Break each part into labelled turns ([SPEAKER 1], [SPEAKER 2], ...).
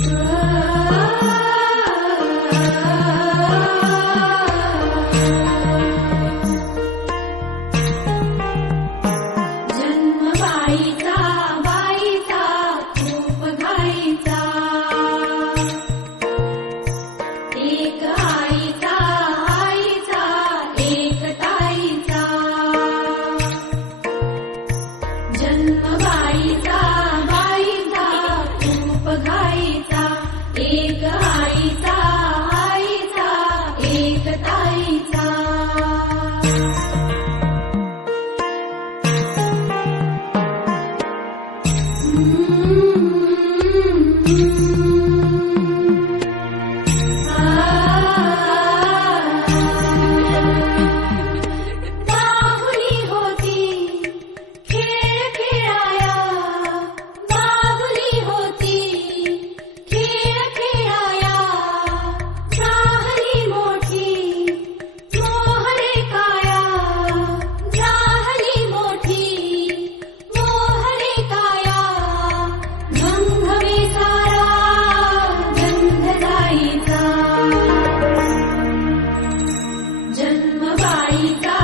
[SPEAKER 1] Thank. जन्म बाईचा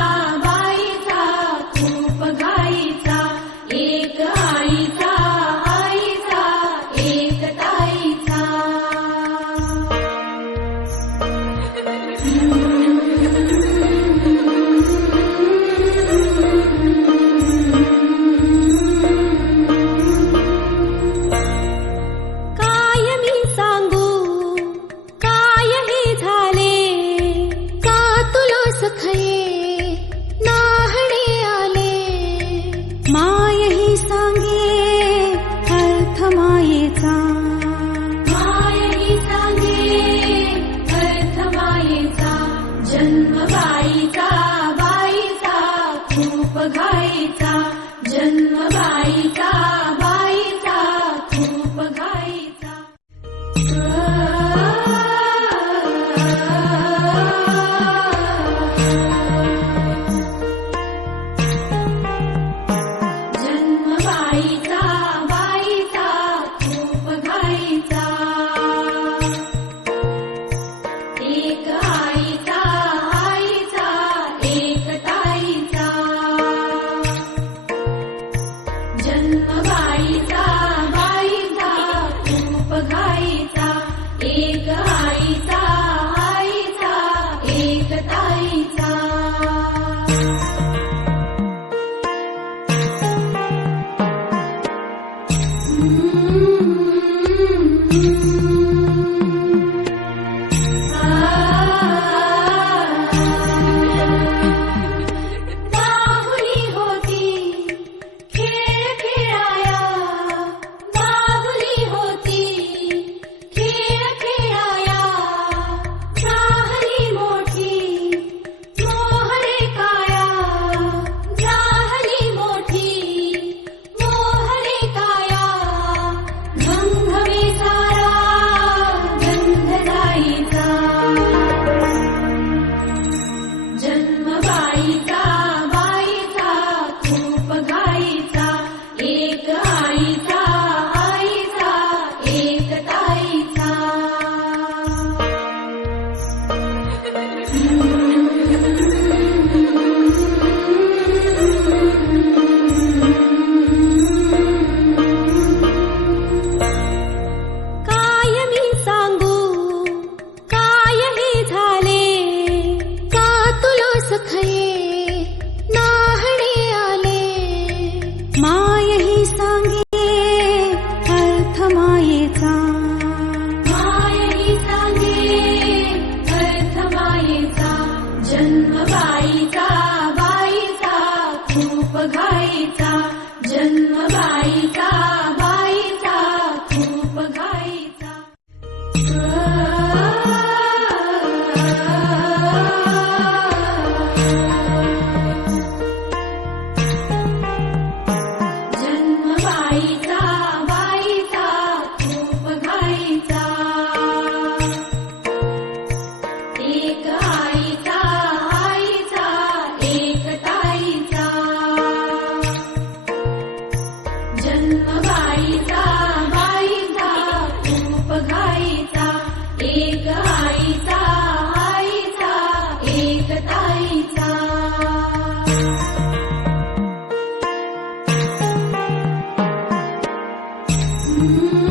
[SPEAKER 1] Mm-hmm.